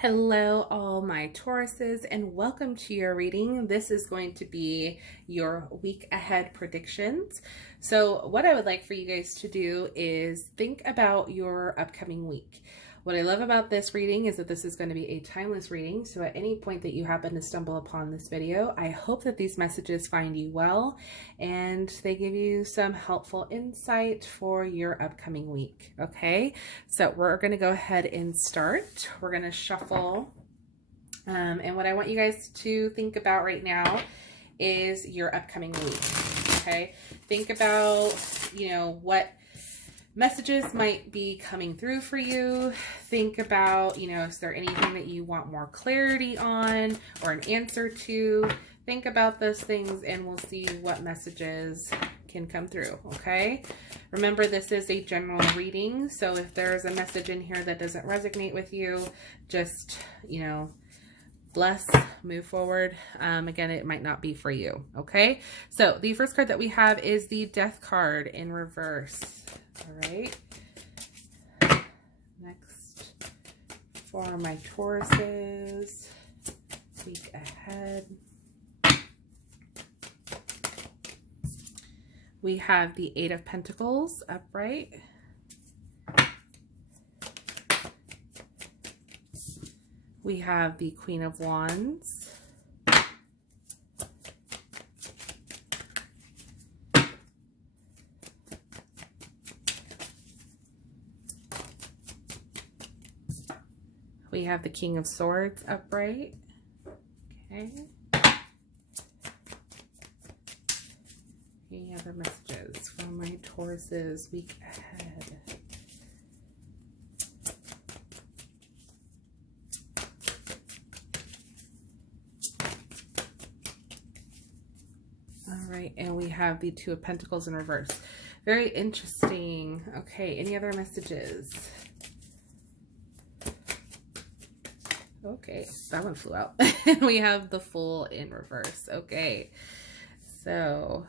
Hello, all my Tauruses, and welcome to your reading. This is going to be your week ahead predictions. So what I would like for you guys to do is think about your upcoming week. What I love about this reading is that this is going to be a timeless reading. So at any point that you happen to stumble upon this video, I hope that these messages find you well and they give you some helpful insight for your upcoming week. Okay, so we're going to go ahead and start. We're going to shuffle. And what I want you guys to think about right now is your upcoming week. Okay, think about, what messages might be coming through for you. Think about, is there anything that you want more clarity on or an answer to? Think about those things and we'll see what messages can come through, okay? Remember, this is a general reading, so if there's a message in here that doesn't resonate with you, just, bless, move forward. Again, it might not be for you, okay? So the first card that we have is the Death card in reverse. All right. Next, for my Tauruses, week ahead, we have the Eight of Pentacles upright. We have the Queen of Wands. We have the King of Swords upright. Okay. Any other messages from my Tauruses week ahead? All right, and we have the Two of Pentacles in reverse. Very interesting. Okay, any other messages? Okay, that one flew out. We have the Fool in reverse. Okay, so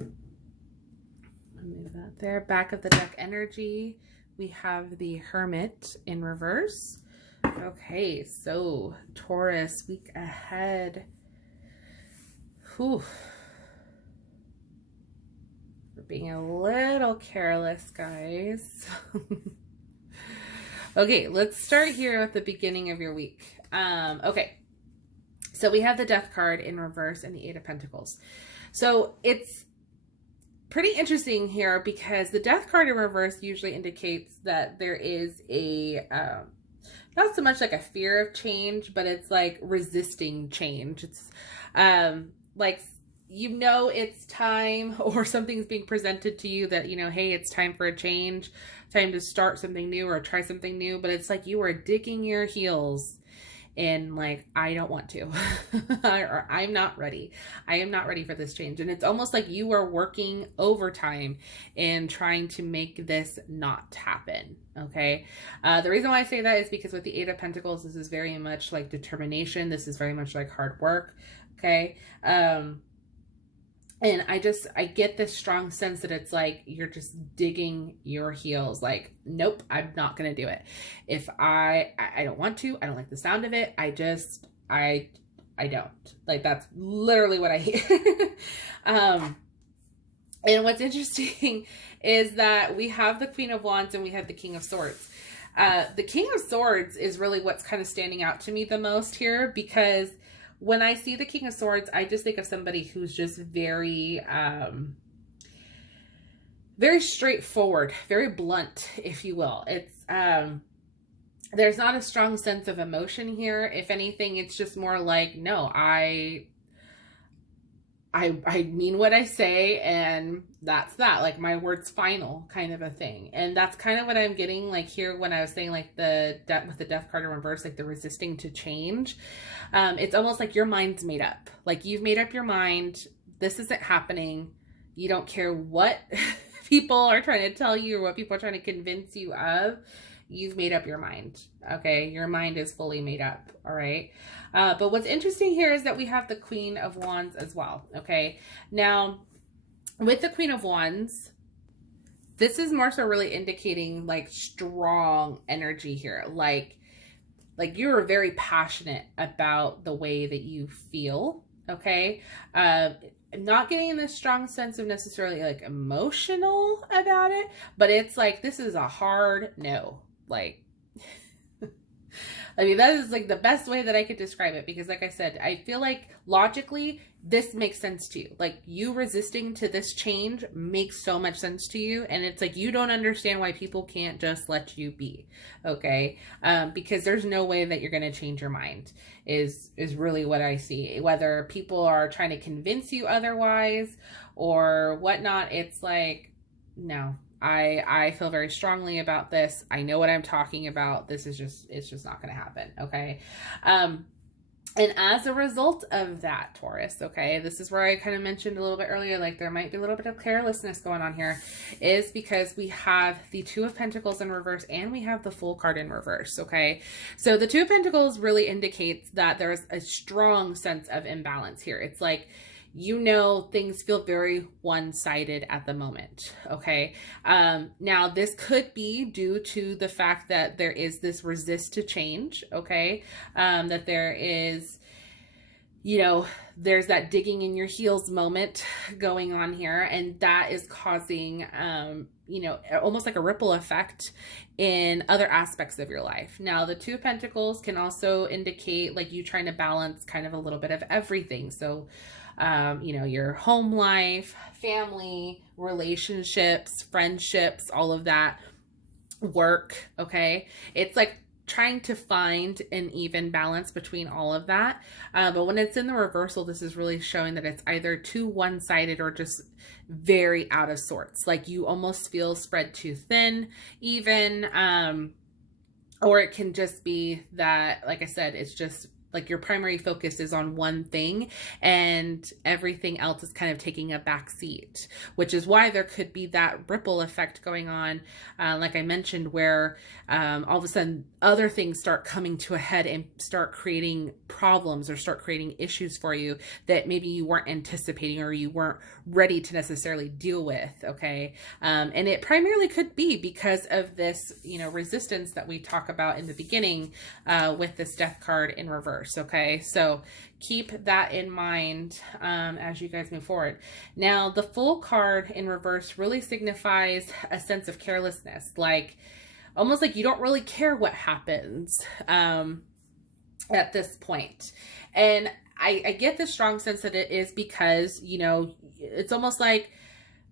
I'll move that there. Back of the deck energy, we have the Hermit in reverse. Okay, so Taurus, week ahead. Whew. We're being a little careless, guys. Okay, let's start here at the beginning of your week. Okay, so we have the Death card in reverse and the Eight of Pentacles. So it's pretty interesting here because the Death card in reverse usually indicates that there is a, not so much like a fear of change, but it's like resisting change. It's like, it's time, or something's being presented to you that, hey, it's time for a change, time to start something new or try something new, but it's like you are digging your heels and like, I don't want to, or I'm not ready. I am not ready for this change. And it's almost like you are working overtime and trying to make this not happen. Okay. The reason why I say that is because with the Eight of Pentacles, this is very much like determination. This is very much like hard work. Okay. And I get this strong sense that it's like, you're just digging your heels. Like, nope, I'm not going to do it. If I don't want to, I don't like the sound of it. I don't. Like, that's literally what I hear. And what's interesting is that we have the Queen of Wands and we have the King of Swords. The King of Swords is really what's kind of standing out to me the most here, because when I see the King of Swords, I just think of somebody who's just very, very straightforward, very blunt, if you will. It's, there's not a strong sense of emotion here. If anything, it's just more like, no, I mean what I say, and that's that. Like, my word's final, kind of a thing. And that's kind of what I'm getting like here when I was saying like with the Death card in reverse, like the resisting to change. It's almost like your mind's made up. Like, you've made up your mind. This isn't happening. You don't care what people are trying to tell you or what people are trying to convince you of. You've made up your mind. Okay, your mind is fully made up. All right. But what's interesting here is that we have the Queen of Wands as well. Okay. Now, with the Queen of Wands, this is more so really indicating like strong energy here. Like you're very passionate about the way that you feel. Okay. Not getting this strong sense of necessarily like emotional about it, but it's like, this is a hard no. Like, I mean, that is like the best way that I could describe it, because like I said, I feel like logically this makes sense to you. Like, you resisting to this change makes so much sense to you. And it's like, you don't understand why people can't just let you be. Okay. Because there's no way that you're going to change your mind is really what I see. Whether people are trying to convince you otherwise or whatnot, it's like, no. I feel very strongly about this. I know what I'm talking about. This is just, it's just not going to happen. Okay. And as a result of that, Taurus, okay, this is where I kind of mentioned a little bit earlier, like there might be a little bit of carelessness going on here, is because we have the Two of Pentacles in reverse and we have the Fool card in reverse. Okay. So the Two of Pentacles really indicates that there's a strong sense of imbalance here. It's like, you know, things feel very one-sided at the moment. Okay. Now this could be due to the fact that there is this resist to change. Okay. That there is, you know, there's that digging in your heels moment going on here. And that is causing, you know, almost like a ripple effect in other aspects of your life. Now, the Two of Pentacles can also indicate like you trying to balance kind of a little bit of everything. So, you know, your home life, family, relationships, friendships, all of that, work. Okay. It's like trying to find an even balance between all of that. But when it's in the reversal, this is really showing that it's either too one-sided or just very out of sorts. Like you almost feel spread too thin even, or it can just be that, like I said, it's just like your primary focus is on one thing and everything else is kind of taking a back seat, which is why there could be that ripple effect going on. Like I mentioned, where all of a sudden other things start coming to a head and start creating problems or start creating issues for you that maybe you weren't anticipating or you weren't ready to necessarily deal with. Okay. And it primarily could be because of this, you know, resistance that we talk about in the beginning with this Death card in reverse. Okay, so keep that in mind as you guys move forward. Now, the Fool card in reverse really signifies a sense of carelessness, like almost like you don't really care what happens at this point. And I get the strong sense that it is because, you know, it's almost like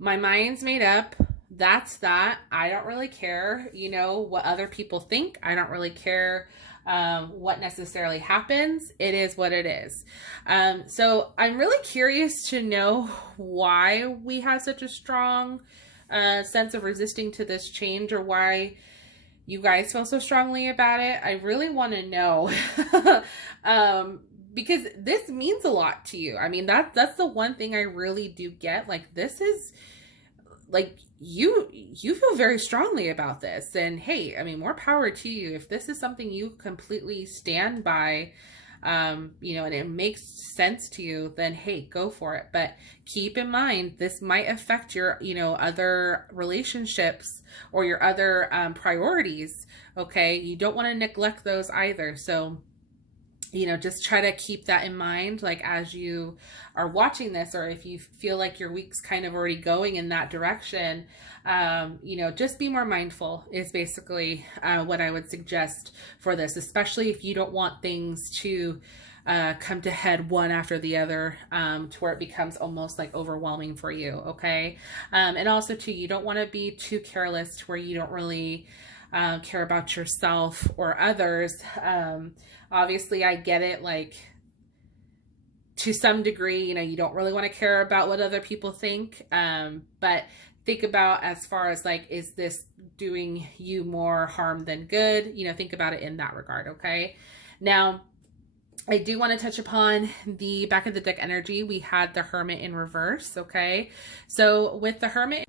my mind's made up. That's that. I don't really care, you know, what other people think. I don't really care what necessarily happens. It is what it is. So I'm really curious to know why we have such a strong sense of resisting to this change, or why you guys feel so strongly about it. I really want to know because this means a lot to you. I mean, that's the one thing I really do get. Like, this is like, you feel very strongly about this, and hey, I mean, more power to you. If this is something you completely stand by, you know, and it makes sense to you, then hey, go for it. But keep in mind, this might affect your, you know, other relationships or your other priorities. Okay. You don't want to neglect those either. So, you know, just try to keep that in mind, like as you are watching this, or if you feel like your week's kind of already going in that direction, you know, just be more mindful is basically what I would suggest for this, especially if you don't want things to come to head one after the other, to where it becomes almost like overwhelming for you. Okay. And also too, you don't want to be too careless to where you don't really care about yourself or others. Obviously I get it, like to some degree, you know, you don't really want to care about what other people think. But think about, as far as like, is this doing you more harm than good? You know, think about it in that regard. Okay. Now, I do want to touch upon the back of the deck energy. We had the Hermit in reverse. Okay. So with the Hermit,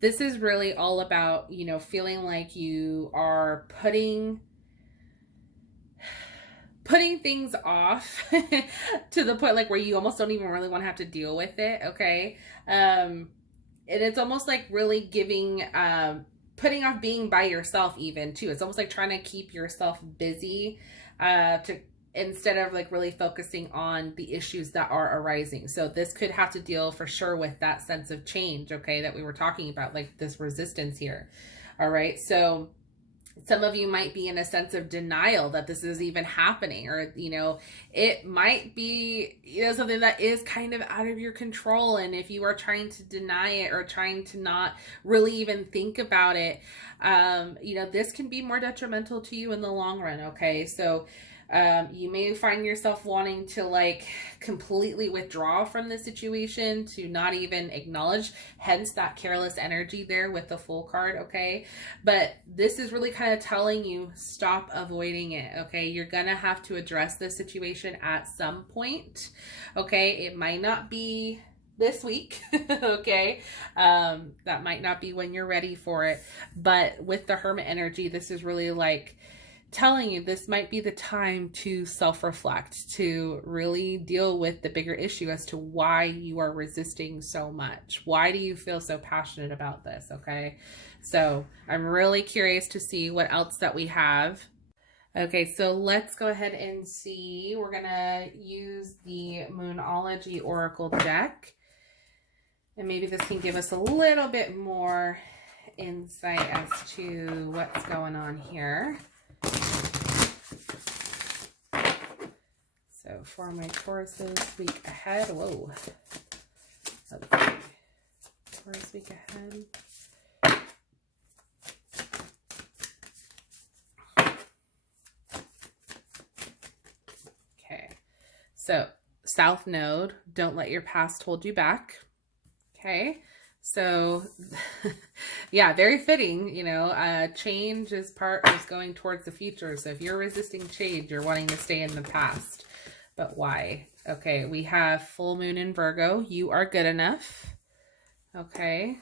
this is really all about, you know, feeling like you are putting things off to the point like where you almost don't even really want to have to deal with it. Okay. it's almost like really giving, putting off being by yourself even too. It's almost like trying to keep yourself busy, to instead of like really focusing on the issues that are arising. So this could have to deal for sure with that sense of change, okay, that we were talking about, like this resistance here. All right. So some of you might be in a sense of denial that this is even happening, or, you know, it might be, you know, something that is kind of out of your control. And if you are trying to deny it or trying to not really even think about it, you know, this can be more detrimental to you in the long run. Okay. So, you may find yourself wanting to like completely withdraw from the situation, to not even acknowledge, hence that careless energy there with the Fool card, okay? But this is really kind of telling you, stop avoiding it, okay? You're gonna have to address this situation at some point, okay? It might not be this week, okay? That might not be when you're ready for it, but with the Hermit energy, this is really like telling you this might be the time to self-reflect, to really deal with the bigger issue as to why you are resisting so much. Why do you feel so passionate about this? Okay, so I'm really curious to see what else that we have. Okay, so let's go ahead and see. We're gonna use the Moonology Oracle deck, and maybe this can give us a little bit more insight as to what's going on here. So for my Tauruses week ahead, whoa, let's see. Taurus week ahead. Okay, so South Node, don't let your past hold you back. Okay, so yeah, very fitting, you know, change is going towards the future. So if you're resisting change, you're wanting to stay in the past. But why? Okay, we have full moon in Virgo. You are good enough. Okay,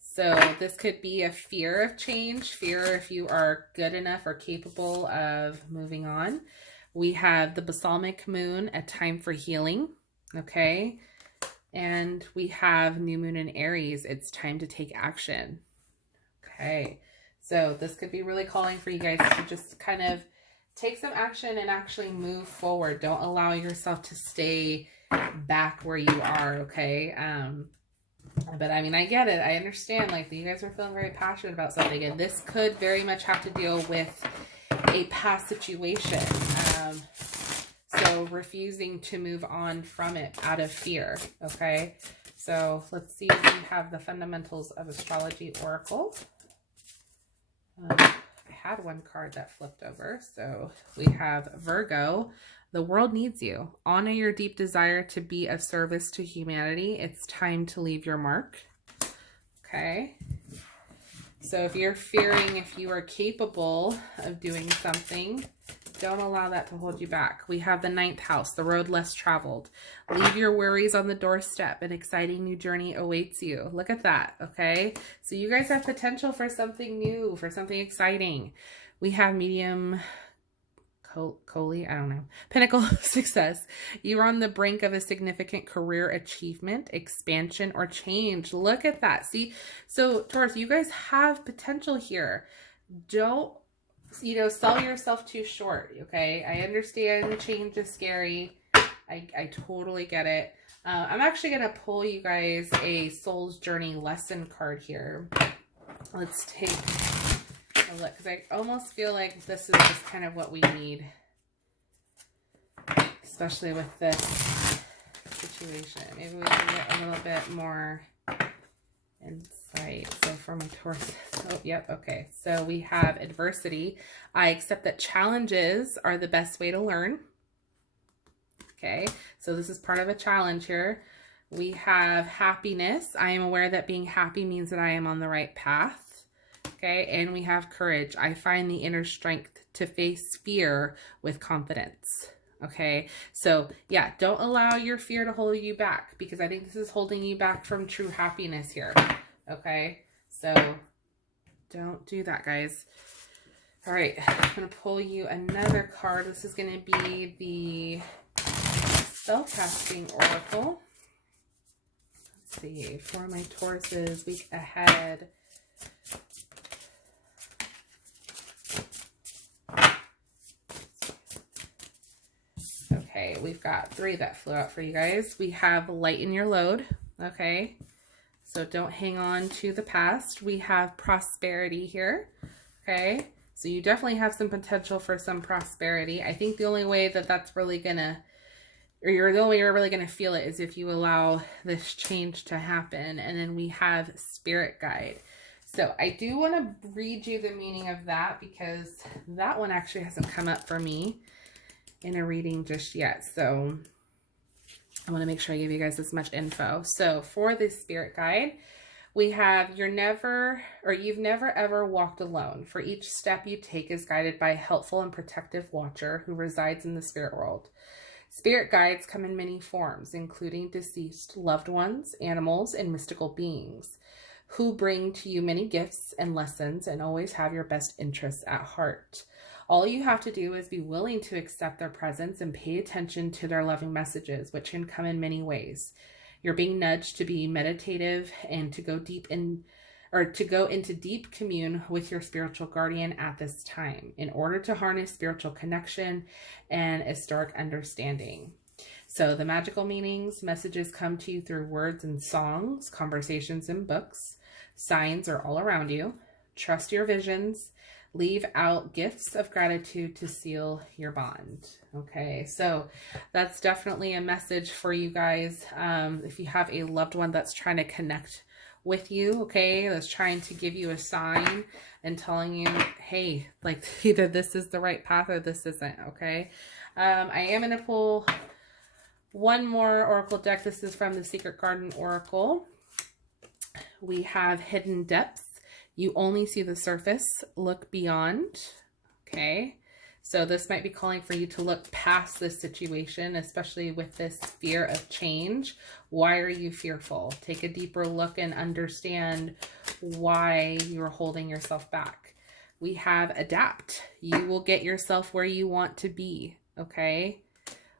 so this could be a fear of change, fear if you are good enough or capable of moving on. We have the balsamic moon, a time for healing. Okay, and we have new moon in Aries. It's time to take action. Okay, so this could be really calling for you guys to just kind of take some action and actually move forward. Don't allow yourself to stay back where you are, okay? But I mean, I get it. I understand, like, you guys are feeling very passionate about something, and this could very much have to deal with a past situation. So refusing to move on from it out of fear, okay? So let's see if we have the fundamentals of astrology oracle. I had one card that flipped over. So we have Virgo. The world needs you. Honor your deep desire to be of service to humanity. It's time to leave your mark. Okay. So if you're fearing if you are capable of doing something, don't allow that to hold you back. We have the 9th house, the road less traveled. Leave your worries on the doorstep. An exciting new journey awaits you. Look at that, okay? So you guys have potential for something new, for something exciting. We have medium Coley, I don't know. Pinnacle success. You are on the brink of a significant career achievement, expansion, or change. Look at that. See, so Taurus, you guys have potential here. Don't, you know, sell yourself too short, okay? I understand change is scary. I totally get it. I'm actually going to pull you guys a Soul's Journey lesson card here. Let's take a look, because I almost feel like this is just kind of what we need, especially with this situation. Maybe we can get a little bit more insight. So for my Taurus, oh, yep, okay. So we have adversity. I accept that challenges are the best way to learn. Okay, so this is part of a challenge here. We have happiness. I am aware that being happy means that I am on the right path. Okay, and we have courage. I find the inner strength to face fear with confidence. Okay, so yeah, don't allow your fear to hold you back, because I think this is holding you back from true happiness here. Okay, so don't do that, guys. All right, I'm going to pull you another card. This is going to be the Spellcasting Oracle. Let's see, for my Tauruses, week ahead. Okay, we've got 3 that flew out for you guys. We have lighten your load, okay? So don't hang on to the past. We have prosperity here, okay? So you definitely have some potential for some prosperity. I think the only way that that's really gonna, or the only way you're really gonna feel it is if you allow this change to happen. And then we have spirit guide. So I do want to read you the meaning of that because that one actually hasn't come up for me in a reading just yet. So I want to make sure I give you guys as much info. So for this spirit guide, we have you've never ever walked alone. For each step you take is guided by a helpful and protective watcher who resides in the spirit world. Spirit guides come in many forms, including deceased loved ones, animals, and mystical beings who bring to you many gifts and lessons and always have your best interests at heart. All you have to do is be willing to accept their presence and pay attention to their loving messages, which can come in many ways. You're being nudged to be meditative and to go into deep commune with your spiritual guardian at this time in order to harness spiritual connection and historic understanding. So the magical meanings, messages come to you through words and songs, conversations and books. Signs are all around you. Trust your visions. Leave out gifts of gratitude to seal your bond. Okay, so that's definitely a message for you guys. If you have a loved one that's trying to connect with you, okay, that's trying to give you a sign and telling you, hey, like either this is the right path or this isn't, okay? I am going to pull one more oracle deck. This is from the Secret Garden Oracle. We have Hidden Depths. You only see the surface, look beyond, okay? So this might be calling for you to look past this situation, especially with this fear of change. Why are you fearful? Take a deeper look and understand why you're holding yourself back. We have Adapt. You will get yourself where you want to be, okay?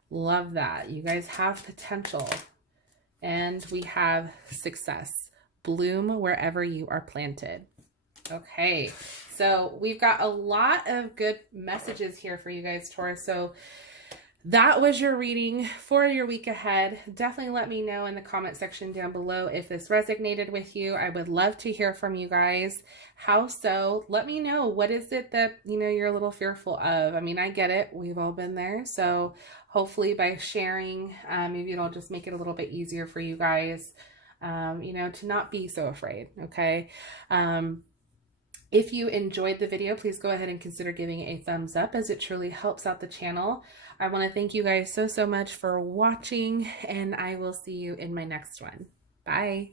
Love that. You guys have potential. And we have Success. Bloom wherever you are planted. Okay, so we've got a lot of good messages here for you guys, Taurus. So that was your reading for your week ahead. Definitely let me know in the comment section down below if this resonated with you. I would love to hear from you guys. How so? Let me know. What is it that, you know, you're a little fearful of? I mean, I get it. We've all been there. So hopefully by sharing, maybe it'll just make it a little bit easier for you guys, you know, to not be so afraid. Okay. If you enjoyed the video, please go ahead and consider giving it a thumbs up as it truly helps out the channel. I want to thank you guys so much for watching, and I will see you in my next one. Bye.